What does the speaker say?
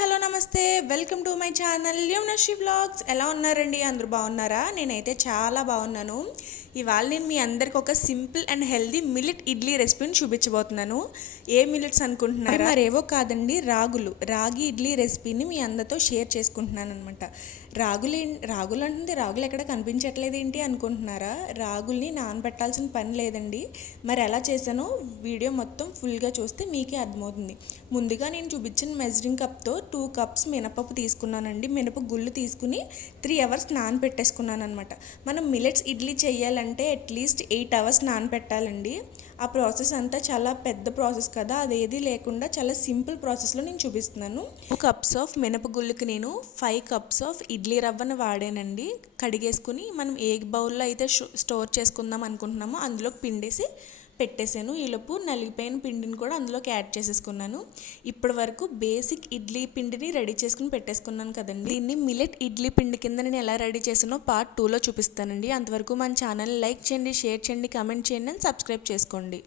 Hello నమస్తే, welcome to my channel Yamunasri vlogs. ఎలా ఉన్నారండి? అందరూ బాగున్నారా? నేనైతే చాలా బాగున్నాను. ఇవాళ నేను మీ అందరికి ఒక simple and healthy millet idli రెసిపీని చూపించబోతున్నాను. ఏ మిల్లెట్స్ అనుకుంటున్నారా? మరేవో కాదండి, రాగి ఇడ్లీ రెసిపీని మీ అందరితో షేర్ చేసుకుంటున్నాను అనమాట. రాగులు అంటుంది, రాగులు ఎక్కడ కనిపించట్లేదు ఏంటి అనుకుంటున్నారా? రాగుల్ని నానబెట్టాల్సిన పని లేదండి. మరి ఎలా చేశానో వీడియో మొత్తం ఫుల్గా చూస్తే మీకే అర్థమవుతుంది. ముందుగా నేను చూపించిన మెజరింగ్ కప్తో 2 కప్స్ మినపప్పు తీసుకున్నానండి. మినపగుళ్ళు తీసుకుని 3 అవర్స్ నానబెట్టేసుకున్నాను అనమాట. మనం మిల్లెట్స్ ఇడ్లీ చేయాలంటే అట్లీస్ట్ 8 అవర్స్ నానబెట్టాలండి. ఆ ప్రాసెస్ అంతా చాలా పెద్ద ప్రాసెస్ కదా, అదేది లేకుండా చాలా సింపుల్ ప్రాసెస్లో నేను చూపిస్తున్నాను. 2 కప్స్ ఆఫ్ మినపగుళ్ళకి నేను 5 కప్స్ ఆఫ్ ఇడ్లీ రవ్వను వాడానండి. కడిగేసుకుని మనం ఏ బౌల్లో అయితే స్టోర్ చేసుకుందాం అనుకుంటున్నామో అందులోకి పిండేసి పెట్టేశాను. ఈలోపు నలిగిపోయిన పిండిని కూడా అందులోకి యాడ్ చేసేసుకున్నాను. ఇప్పటి వరకు బేసిక్ ఇడ్లీ పిండిని రెడీ చేసుకుని పెట్టేసుకున్నాను కదండి. దీన్ని మిల్లెట్ ఇడ్లీ పిండి కింద నేను ఎలా రెడీ చేసానో పార్ట్ 2లో చూపిస్తానండి. అంతవరకు మన ఛానల్ లైక్ చేయండి, షేర్ చేయండి, కామెంట్ చేయండి అండ్ సబ్స్క్రైబ్ చేసుకోండి.